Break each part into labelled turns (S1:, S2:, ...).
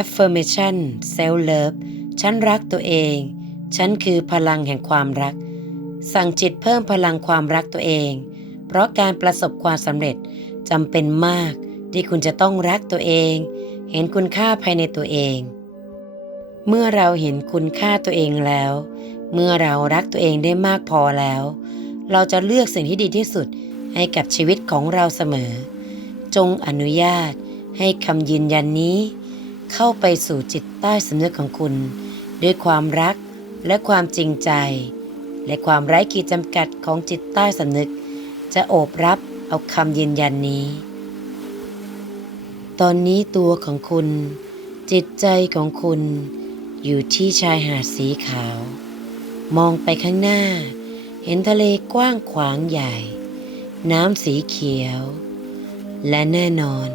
S1: affirmation self love ฉันรักตัวเอง ฉันคือพลังแห่งความรัก สั่งจิตเพิ่มพลังความรักตัวเอง เพราะการประสบความสำเร็จจำเป็นมากที่คุณจะต้องรักตัวเอง เห็นคุณค่าภายในตัวเอง เมื่อเราเห็นคุณค่าตัวเองแล้ว เมื่อเรารักตัวเองได้มากพอแล้ว เราจะเลือกสิ่งที่ดีที่สุดให้กับชีวิตของเราเสมอ จงอนุญาตให้คำยืนยันนี้ เข้าไปสู่จิตใต้สำนึกของคุณ ด้วยความรักและความจริงใจ และความไร้ขีดจำกัดของจิตใต้สำนึก จะโอบรับเอาคำยืนยันนี้ ตอนนี้ตัวของคุณ จิตใจของคุณ อยู่ที่ชายหาดสีขาว มองไปข้างหน้า เห็นทะเลกว้างขวางใหญ่ น้ำสีเขียว และแน่นอน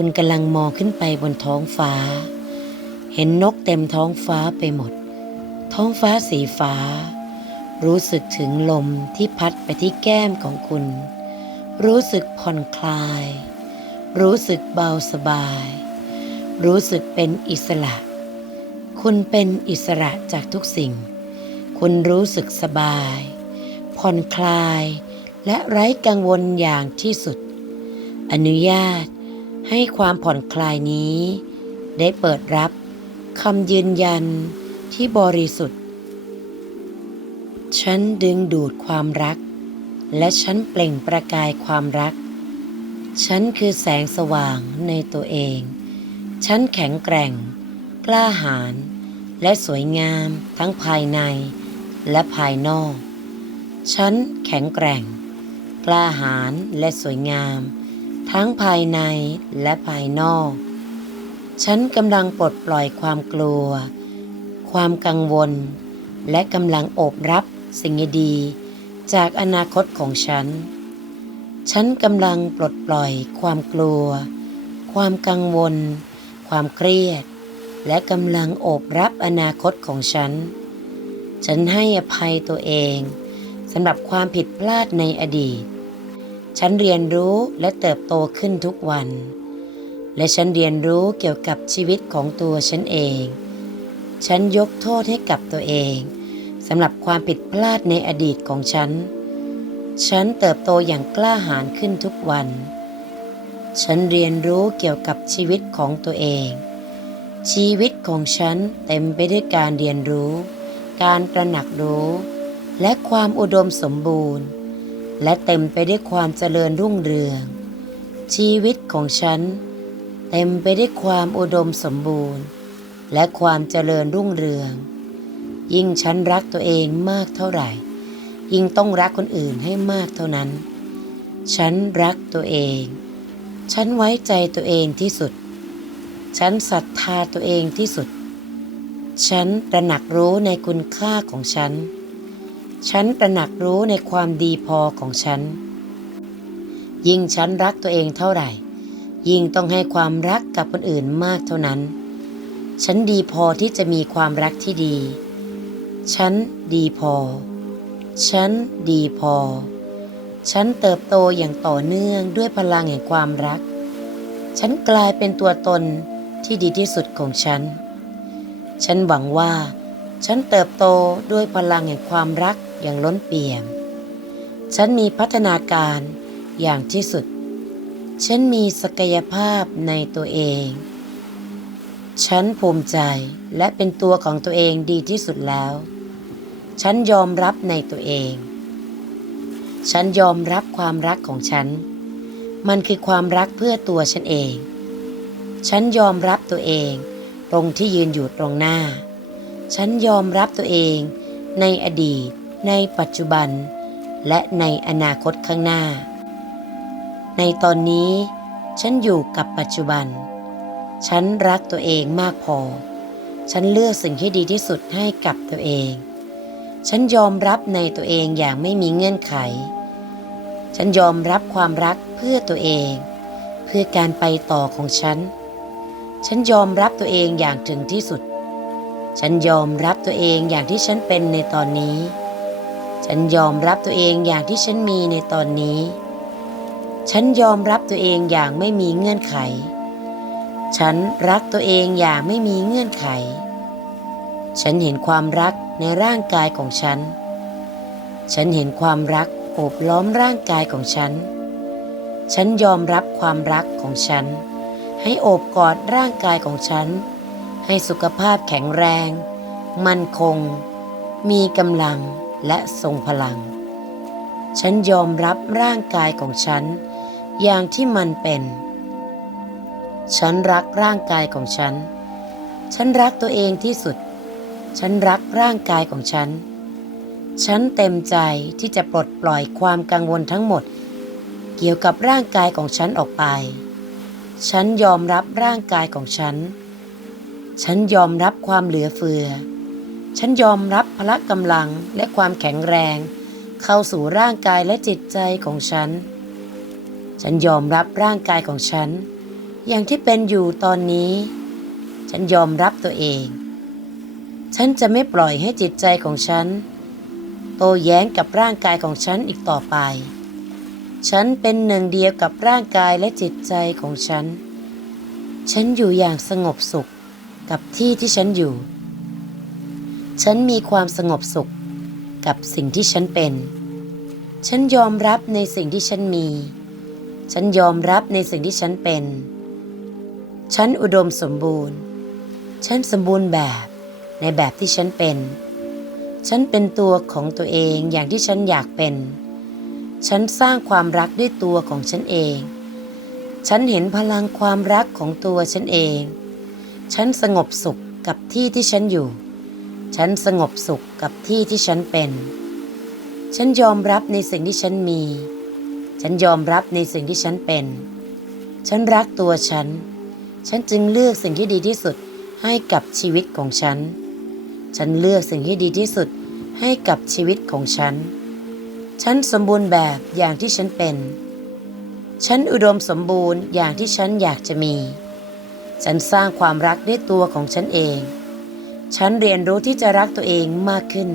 S1: คุณกำลังมองขึ้นไปบนท้องฟ้า เห็นนกเต็มท้องฟ้าไปหมด ท้องฟ้าสีฟ้า รู้สึกถึงลมที่พัดไปที่แก้มของคุณ รู้สึกผ่อนคลาย รู้สึกเบาสบาย รู้สึกเป็นอิสระ คุณเป็นอิสระจากทุกสิ่ง คุณรู้สึกสบาย ผ่อนคลาย และไร้กังวลอย่างที่สุด อนุญาต ให้ความผ่อนคลายนี้ ได้เปิดรับคำยืนยันที่บริสุทธิ์ ฉันดึงดูดความรัก และฉันเปล่งประกายความรัก ฉันคือแสงสว่างในตัวเอง ฉันแข็งแกร่ง กล้าหาญและสวยงามทั้งภายในและภายนอก ฉันแข็งแกร่ง กล้าหาญและสวยงาม ทั้งภายในและภายนอก ฉันกำลังปลดปล่อยความกลัว ความกังวล และกำลังโอบรับสิ่งดีจากอนาคตของฉัน ฉันกำลังปลดปล่อยความกลัว ความกังวล ความเครียด และกำลังโอบรับอนาคตของฉัน ฉันให้อภัยตัวเองสำหรับความผิดพลาดในอดีต ฉันเรียนรู้และเติบโตขึ้นทุกวัน และฉันเรียนรู้เกี่ยวกับชีวิตของตัวฉันเอง ฉันยกโทษให้กับตัวเองสำหรับความผิดพลาดในอดีตของฉัน ฉันเติบโตอย่างกล้าหาญขึ้นทุกวัน ฉันเรียนรู้เกี่ยวกับชีวิตของตัวเอง ชีวิตของฉันเต็มไปด้วยการเรียนรู้ การตระหนักรู้ และความอุดมสมบูรณ์ และเต็มไปด้วยความเจริญรุ่งเรือง ชีวิตของฉัน เต็มไปด้วยความอุดมสมบูรณ์ และความเจริญรุ่งเรือง ยิ่งฉันรักตัวเองมากเท่าไหร่ ยิ่งต้องรักคนอื่นให้มากเท่านั้น ฉันรักตัวเอง ฉันไว้ใจตัวเองที่สุด ฉันศรัทธาตัวเองที่สุด ฉันตระหนักรู้ในคุณค่าของฉัน ฉันตระหนักรู้ในความดีพอของฉัน ยิ่งฉันรักตัวเองเท่าไหร่ ยิ่งต้องให้ความรักกับคนอื่นมากเท่านั้น ฉันดีพอที่จะมีความรักที่ดี ฉันดีพอ ฉันดีพอ ฉันเติบโตอย่างต่อเนื่องด้วยพลังแห่งความรัก ฉันกลายเป็นตัวตนที่ดีที่สุดของฉัน ฉันหวังว่าฉันเติบโตด้วยพลังแห่งความรัก อย่างล้นเปี่ยม ฉันมีพัฒนาการอย่างที่สุด ฉันมีศักยภาพในตัวเอง ฉันภูมิใจและเป็นตัวของตัวเองดีที่สุดแล้ว ฉันยอมรับในตัวเอง ฉันยอมรับความรักของฉัน มันคือความรักเพื่อตัวฉันเอง ฉันยอมรับตัวเองตรงที่ยืนอยู่ตรงหน้า ฉันยอมรับตัวเองในอดีต ในปัจจุบัน และในอนาคตข้างหน้า ในตอนนี้ฉันอยู่กับปัจจุบัน ฉันรักตัวเองมากพอ ฉันเลือกสิ่งที่ดีที่สุดให้กับตัวเอง ฉันยอมรับในตัวเองอย่างไม่มีเงื่อนไข ฉันยอมรับความรักเพื่อตัวเอง เพื่อการไปต่อของฉัน ฉันยอมรับตัวเองอย่างถึงที่สุด ฉันยอมรับตัวเองอย่างที่ฉันเป็นในตอนนี้ ฉันยอมรับตัวเองอย่างที่ฉันมีในตอนนี้ ฉันยอมรับตัวเองอย่างไม่มีเงื่อนไข ฉันรักตัวเองอย่างไม่มีเงื่อนไข ฉันเห็นความรักในร่างกายของฉัน ฉันเห็นความรักโอบล้อมร่างกายของฉัน ฉันยอมรับความรักของฉัน ให้โอบกอดร่างกายของฉัน ให้สุขภาพแข็งแรง มั่นคง มีกำลัง และทรงพลัง ฉันยอมรับร่างกายของฉัน อย่างที่มันเป็น ฉันรักร่างกายของฉัน ฉันรักตัวเองที่สุด ฉันรักร่างกายของฉัน ฉันเต็มใจที่จะปลดปล่อยความกังวลทั้งหมด เกี่ยวกับร่างกายของฉันออกไป ฉันยอมรับร่างกายของฉัน ฉันยอมรับความเหลือเฟือ ฉันยอมรับพละกำลังและความแข็งแรง เข้าสู่ร่างกายและจิตใจของฉัน ฉันยอมรับร่างกายของฉัน อย่างที่เป็นอยู่ตอนนี้ ฉันยอมรับตัวเอง ฉันจะไม่ปล่อยให้จิตใจของฉัน โตแย้งกับร่างกายของฉันอีกต่อไป ฉันเป็นหนึ่งเดียวกับร่างกายและจิตใจของฉัน ฉันอยู่อย่างสงบสุขกับที่ที่ฉันอยู่ ฉันมีความสงบสุขกับสิ่งที่ฉันเป็น ฉันยอมรับในสิ่งที่ฉันมี ฉันยอมรับในสิ่งที่ฉันเป็น ฉันอุดมสมบูรณ์ ฉันสมบูรณ์แบบในแบบที่ฉันเป็น ฉันเป็นตัวของตัวเองอย่างที่ฉันอยากเป็น ฉันสร้างความรักด้วยตัวของฉันเอง ฉันเห็นพลังความรักของตัวฉันเอง ฉันสงบสุขกับที่ที่ฉันอยู่ ฉันสงบสุขกับที่ที่ฉันเป็น ฉันยอมรับในสิ่งที่ฉันมี ฉันยอมรับในสิ่งที่ฉันเป็น ฉันรักตัวฉัน ฉันจึงเลือกสิ่งที่ดีที่สุดให้กับชีวิตของฉัน ฉันเลือกสิ่งที่ดีที่สุดให้กับชีวิตของฉัน ฉันสมบูรณ์แบบอย่างที่ฉันเป็น ฉันอุดมสมบูรณ์อย่างที่ฉันอยากจะมี ฉันสร้างความรักด้วยตัวของฉันเอง ฉันเรียนรู้ที่จะรักตัวเองมากขึ้น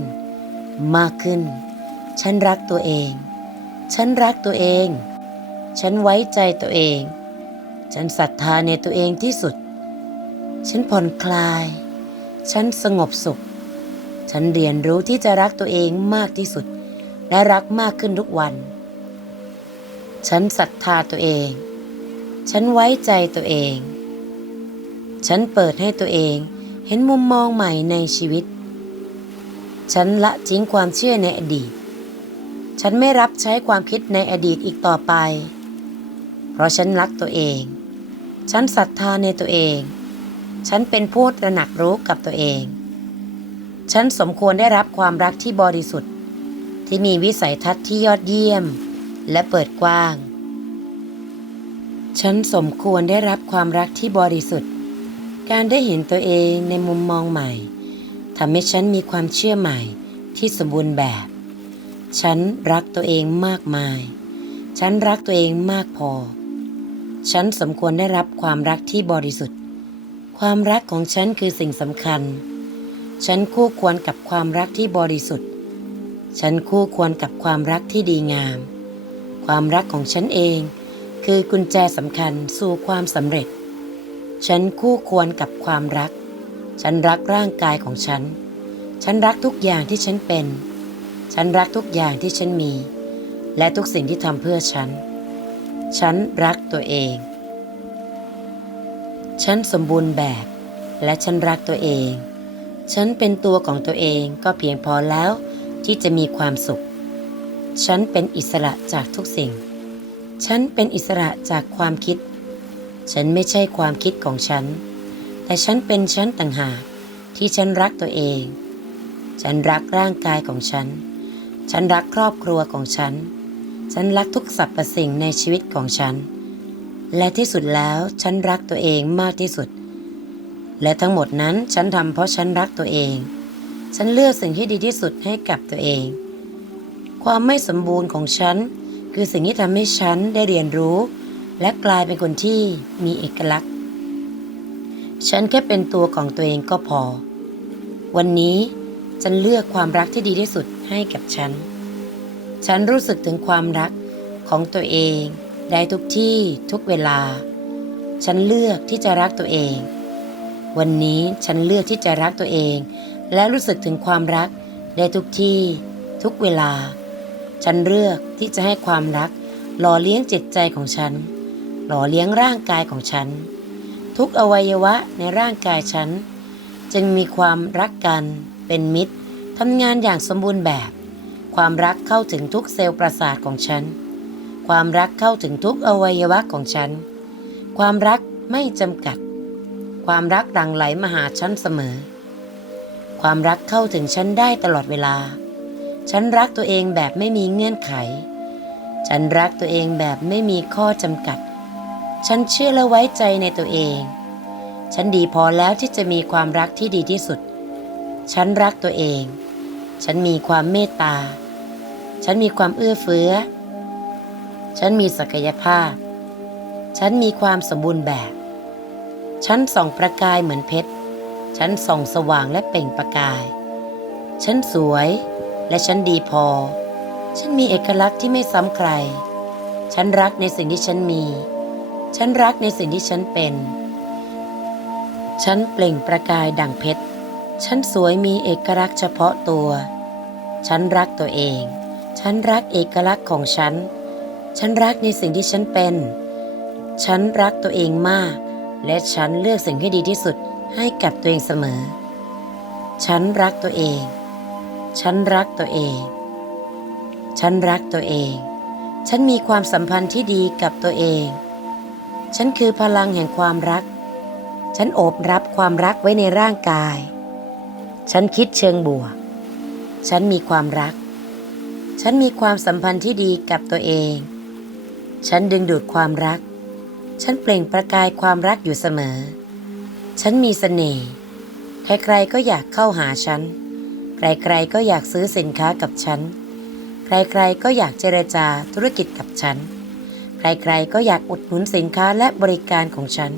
S1: มากขึ้น ฉันรักตัวเอง ฉันรักตัวเอง ฉันไว้ใจตัวเอง ฉันศรัทธาในตัวเองที่สุด ฉันผ่อนคลาย ฉันสงบสุข ฉันเรียนรู้ที่จะรักตัวเองมากที่สุด และรักมากขึ้นทุกวัน ฉันศรัทธาตัวเอง ฉันไว้ใจตัวเอง ฉันเปิดให้ตัวเอง ห็นมุมมองใหม่ในชีวิต ฉันละทิ้งความเชื่อในอดีต ฉันไม่รับใช้ความคิดในอดีตอีกต่อไป เพราะฉันรักตัวเอง ฉันศรัทธาในตัวเอง ฉันเป็นผู้ตระหนักรู้กับตัวเอง ฉันสมควรได้รับความรักที่บริสุทธิ์ ที่มีวิสัยทัศน์ที่ยอดเยี่ยม และเปิดกว้าง ฉันสมควรได้รับความรักที่บริสุทธิ์ การได้เห็นตัวเองในมุมมองใหม่ทำให้ฉันมีความเชื่อใหม่ที่สมบูรณ์แบบ ฉันรักตัวเองมากมาย ฉันรักตัวเองมากพอ ฉันสมควรได้รับความรักที่บริสุทธิ์ ความรักของฉันคือสิ่งสำคัญ ฉันคู่ควรกับความรักที่บริสุทธิ์ ฉันคู่ควรกับความรักที่ดีงาม ความรักของฉันเอง คือกุญแจสำคัญสู่ความสำเร็จ ฉันคู่ควรกับความรัก ฉันรักร่างกายของฉัน ฉันรักทุกอย่างที่ฉันเป็น ฉันรักทุกอย่างที่ฉันมี และทุกสิ่งที่ทำเพื่อฉัน ฉันรักตัวเอง ฉันสมบูรณ์แบบ และฉันรักตัวเอง ฉันเป็นตัวของตัวเองก็เพียงพอแล้วที่จะมีความสุข ฉันเป็นอิสระจากทุกสิ่ง ฉันเป็นอิสระจากความคิด ฉันไม่ใช่ความคิดของฉัน แต่ฉันเป็นฉันต่างหากที่ฉันรักตัวเอง ฉันรักร่างกายของฉัน ฉันรักครอบครัวของฉัน ฉันรักทุกสรรพสิ่งในชีวิตของฉัน และที่สุดแล้วฉันรักตัวเองมากที่สุด และทั้งหมดนั้นฉันทำเพราะฉันรักตัวเอง ฉันเลือกสิ่งที่ดีที่สุดให้กับตัวเอง ความไม่สมบูรณ์ของฉัน คือสิ่งที่ทำให้ฉันได้เรียนรู้ และกลายเป็นคนที่มีเอกลักษณ์ ฉันแค่เป็นตัวของตัวเองก็พอ วันนี้ฉันเลือกความรักที่ดีที่สุดให้กับฉัน ฉันรู้สึกถึงความรักของตัวเองได้ทุกที่ทุกเวลา ฉันเลือกที่จะรักตัวเอง วันนี้ฉันเลือกที่จะรักตัวเอง และรู้สึกถึงความรักได้ทุกที่ ทุกเวลา ฉันเลือกที่จะให้ความรักหล่อเลี้ยงจิตใจของฉัน ล่อเลี้ยงร่างกายของฉัน ทุกอวัยวะในร่างกายฉัน จึงมีความรักกันเป็นมิตรทำงานอย่างสมบูรณ์แบบ ความรักเข้าถึงทุกเซลล์ประสาทของฉัน ความรักเข้าถึงทุกอวัยวะของฉัน ความรักไม่จำกัด ความรักหลั่งไหลมาหาฉันเสมอ ความรักเข้าถึงฉันได้ตลอดเวลา ฉันรักตัวเองแบบไม่มีเงื่อนไข ฉันรักตัวเองแบบไม่มีข้อจำกัด ฉันเชื่อและไว้ใจในตัวเอง ฉันดีพอแล้วที่จะมีความรักที่ดีที่สุด ฉันรักตัวเอง ฉันมีความเมตตา ฉันมีความเอื้อเฟื้อ ฉันมีศักยภาพ ฉันมีความสมบูรณ์แบบ ฉันส่องประกายเหมือนเพชร ฉันส่องสว่างและเปล่งประกาย ฉันสวยและฉันดีพอ ฉันมีเอกลักษณ์ที่ไม่ซ้ำใคร ฉันรักในสิ่งที่ฉันมี ฉันรักในสิ่งที่ฉันเป็น ฉันเปล่งประกายดั่งเพชร ฉันสวยมีเอกลักษณ์เฉพาะตัว ฉันรักตัวเอง ฉันรักเอกลักษณ์ของฉัน ฉันรักในสิ่งที่ฉันเป็น ฉันรักตัวเองมาก และฉันเลือกสิ่งที่ดีที่สุดให้กับตัวเองเสมอ ฉันรักตัวเอง ฉันรักตัวเอง ฉันรักตัวเอง ฉันมีความสัมพันธ์ที่ดีกับตัวเอง ฉันคือพลังแห่งความรัก ฉันโอบรับความรักไว้ในร่างกาย ฉันคิดเชิงบวก ฉันมีความรัก ฉันมีความสัมพันธ์ที่ดีกับตัวเอง ฉันดึงดูดความรัก ฉันเปล่งประกายความรักอยู่เสมอ ฉันมีเสน่ห์ ใครๆก็อยากเข้าหาฉัน ใครๆก็อยากซื้อสินค้ากับฉัน ใครๆก็อยากเจรจาธุรกิจกับฉัน ใครๆก็อยากอุดหนุนสินค้าและบริการของฉัน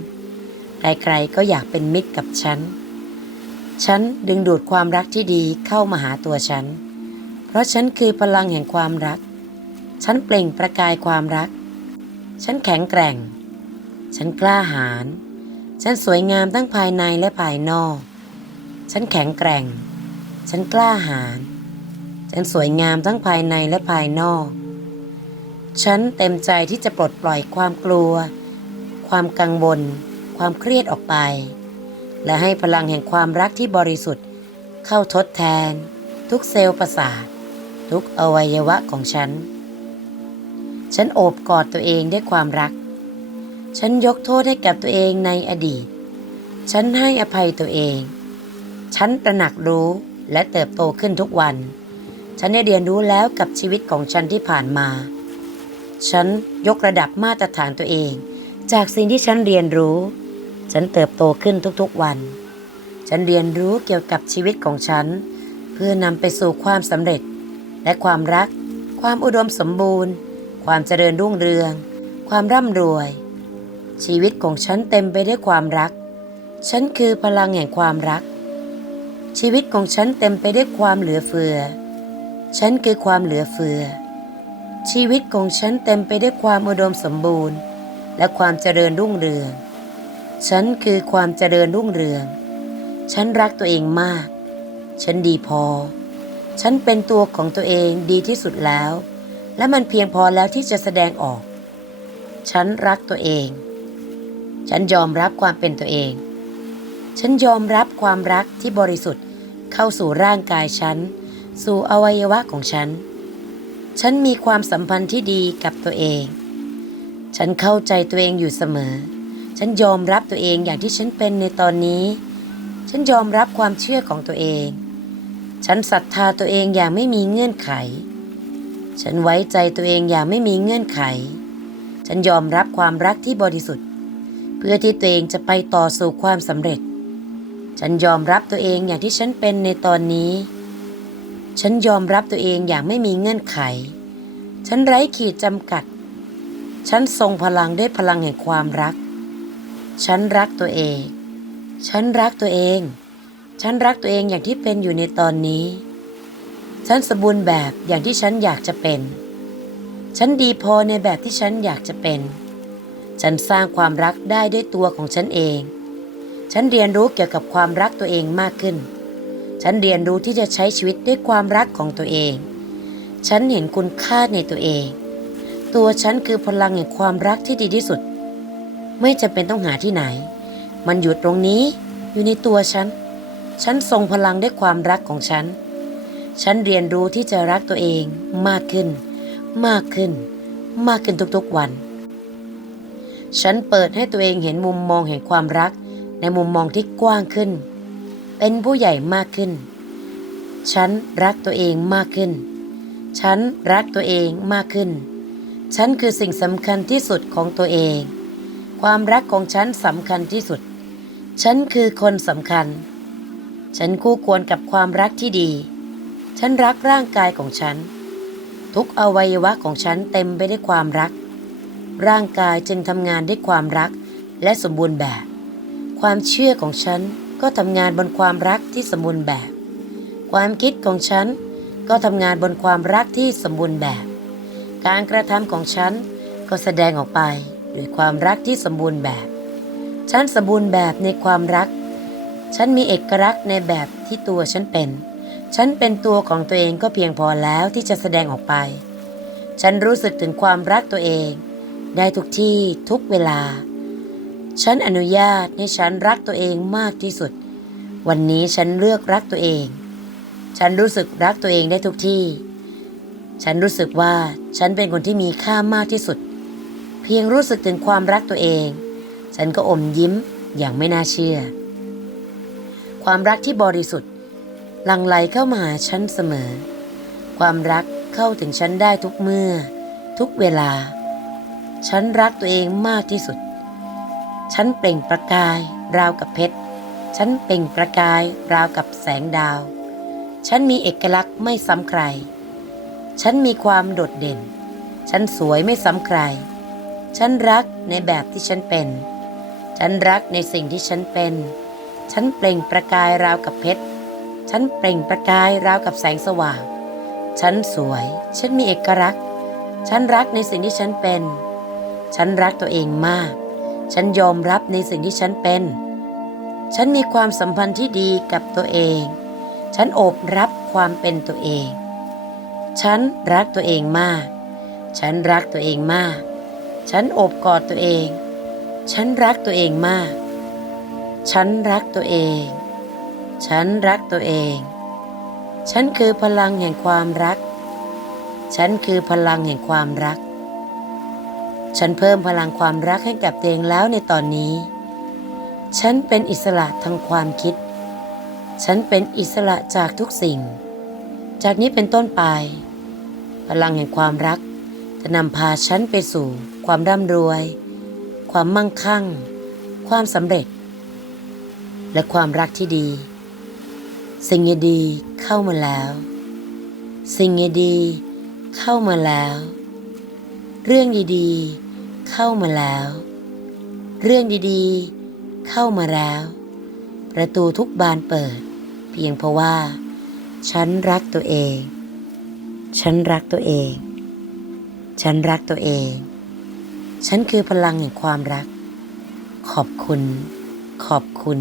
S1: ใครๆก็อยากเป็นมิตรกับฉัน ฉันดึงดูดความรักที่ดีเข้ามาหาตัวฉัน เพราะฉันคือพลังแห่งความรัก ฉันเปล่งประกายความรัก ฉันแข็งแกร่ง ฉันกล้าหาญ ฉันสวยงามทั้งภายในและภายนอก ฉันแข็งแกร่ง ฉันกล้าหาญ ฉันสวยงามทั้งภายในและภายนอก ฉันเต็มใจที่จะปลดปล่อยความกลัว ความกังวล ความเครียดออกไป และให้พลังแห่งความรักที่บริสุทธิ์ เข้าทดแทน ทุกเซลล์ประสาท ทุกอวัยวะของฉัน ฉันโอบกอดตัวเองด้วยความรัก ฉันยกโทษให้กับตัวเองในอดีต ฉันให้อภัยตัวเอง ฉันตระหนักรู้และเติบโตขึ้นทุกวัน ฉันได้เรียนรู้แล้วกับชีวิตของฉันที่ผ่านมา ฉันยกระดับมาตรฐานตัวเอง จากสิ่งที่ฉันเรียนรู้ ฉันเติบโตขึ้นทุกๆวัน ฉันเรียนรู้เกี่ยวกับชีวิตของฉัน เพื่อนำไปสู่ความสำเร็จ และความรัก ความอุดมสมบูรณ์ ความเจริญรุ่งเรือง ความร่ำรวย ชีวิตของฉันเต็มไปด้วยความรัก ฉันคือพลังแห่งความรัก ชีวิตของฉันเต็มไปด้วยความเหลือเฟือ ฉันคือความเหลือเฟือ ชีวิตของฉันเต็มไปด้วยความอุดมสมบูรณ์ และความเจริญรุ่งเรือง ฉันคือความเจริญรุ่งเรือง ฉันรักตัวเองมาก ฉันดีพอ ฉันเป็นตัวของตัวเองดีที่สุดแล้ว และมันเพียงพอแล้วที่จะแสดงออก ฉันรักตัวเอง ฉันยอมรับความเป็นตัวเอง ฉันยอมรับความรักที่บริสุทธิ์เข้าสู่ร่างกายฉัน สู่อวัยวะของฉัน ฉันมีความสัมพันธ์ที่ดีกับตัวเอง ฉันเข้าใจตัวเองอยู่เสมอ ฉันยอมรับตัวเองอย่างที่ฉันเป็นในตอนนี้ ฉันยอมรับความเชื่อของตัวเอง ฉันศรัทธาตัวเองอย่างไม่มีเงื่อนไข ฉันไว้ใจตัวเองอย่างไม่มีเงื่อนไข ฉันยอมรับความรักที่บริสุทธิ์ เพื่อที่ตัวเองจะไปต่อสู่ความสำเร็จ ฉันยอมรับตัวเองอย่างที่ฉันเป็นในตอนนี้ ฉันยอมรับตัวเองอย่างไม่มีเงื่อนไข ฉันไร้ขีดจำกัด ฉันทรงพลังด้วยพลังแห่งความรัก ฉันรักตัวเอง ฉันรักตัวเอง ฉันรักตัวเองอย่างที่เป็นอยู่ในตอนนี้ ฉันสมบูรณ์แบบอย่างที่ฉันอยากจะเป็น ฉันดีพอในแบบที่ฉันอยากจะเป็น ฉันสร้างความรักได้ด้วยตัวของฉันเอง ฉันเรียนรู้เกี่ยวกับความรักตัวเองมากขึ้น ฉันเรียนรู้ที่จะใช้ชีวิตด้วยความรักของตัวเอง ฉันเห็นคุณค่าในตัวเอง ตัวฉันคือพลังแห่งความรักที่ดีที่สุด ไม่จำเป็นต้องหาที่ไหน มันอยู่ตรงนี้ อยู่ในตัวฉัน ฉันทรงพลังด้วยความรักของฉัน ฉันเรียนรู้ที่จะรักตัวเองมากขึ้น มากขึ้น มากขึ้นทุกๆวัน ฉันเปิดให้ตัวเองเห็นมุมมองแห่งความรักในมุมมองที่กว้างขึ้น เป็นผู้ใหญ่มากขึ้น ฉันรักตัวเองมากขึ้น ฉันรักตัวเองมากขึ้น ฉันคือสิ่งสำคัญที่สุดของตัวเอง ความรักของฉันสำคัญที่สุด ฉันคือคนสำคัญ ฉันคู่ควรกับความรักที่ดี ฉันรักร่างกายของฉัน ทุกอวัยวะของฉันเต็มไปด้วยความรัก ร่างกายจึงทำงานด้วยความรักและสมบูรณ์แบบ ความเชื่อของฉัน ก็ทำงานบนความรักที่สมบูรณ์แบบ ความคิดของฉันก็ทำงานบนความรักที่สมบูรณ์แบบ การกระทำของฉันก็แสดงออกไปด้วยความรักที่สมบูรณ์แบบ ฉันสมบูรณ์แบบในความรัก ฉันมีเอกลักษณ์ในแบบที่ตัวฉันเป็น ฉันเป็นตัวของตัวเองก็เพียงพอแล้วที่จะแสดงออกไป ฉันรู้สึกถึงความรักตัวเอง ได้ทุกที่ทุกเวลา ฉันอนุญาตให้ฉันรักตัวเองมากที่สุด วันนี้ฉันเลือกรักตัวเอง ฉันรู้สึกรักตัวเองได้ทุกที่ ฉันรู้สึกว่าฉันเป็นคนที่มีค่ามากที่สุด เพียงรู้สึกถึงความรักตัวเอง ฉันก็อมยิ้มอย่างไม่น่าเชื่อ ความรักที่บริสุทธิ์หลั่งไหลเข้ามาหาฉันเสมอ ความรักเข้าถึงฉันได้ทุกเมื่อ ทุกเวลา ฉันรักตัวเองมากที่สุด ฉันเปล่งประกายราวกับเพชร ฉันเปล่งประกายราวกับแสงดาว ฉันมีเอกลักษณ์ไม่ซ้ำใคร ฉันมีความโดดเด่น ฉันสวยไม่ซ้ำใคร ฉันรักในแบบที่ฉันเป็น ฉันรักในสิ่งที่ฉันเป็น ฉันเปล่งประกายราวกับเพชร ฉันเปล่งประกายราวกับแสงสว่าง ฉันสวย ฉันมีเอกลักษณ์ ฉันรักในสิ่งที่ฉันเป็น ฉันรักตัวเองมาก ฉันยอมรับในสิ่งที่ฉันเป็น ฉันมีความสัมพันธ์ที่ดีกับตัวเอง ฉันโอบรับความเป็นตัวเอง ฉันรักตัวเองมาก ฉันรักตัวเองมาก ฉันโอบกอดตัวเอง ฉันรักตัวเองมาก ฉันรักตัวเอง ฉันรักตัวเอง ฉันคือพลังแห่งความรัก ฉันคือพลังแห่งความรัก ฉันเพิ่มพลังความรักให้กับตัวเองแล้วในตอนนี้ ฉันเป็นอิสระทางความคิด ฉันเป็นอิสระจากทุกสิ่ง จากนี้เป็นต้นไป พลังแห่งความรักจะนำพาฉันไปสู่ ความร่ำรวย ความมั่งคั่ง ความสำเร็จ และความรักที่ดี สิ่งดีๆเข้ามาแล้ว สิ่งดีๆเข้ามาแล้ว เรื่องดีๆ เข้ามาแล้ว เรื่องดีๆ เข้ามาแล้ว ประตูทุกบานเปิด เพียงเพราะว่า ฉันรักตัวเอง ฉันรักตัวเอง ฉันรักตัวเอง ฉันคือพลังแห่งความรัก ขอบคุณ ขอบคุณ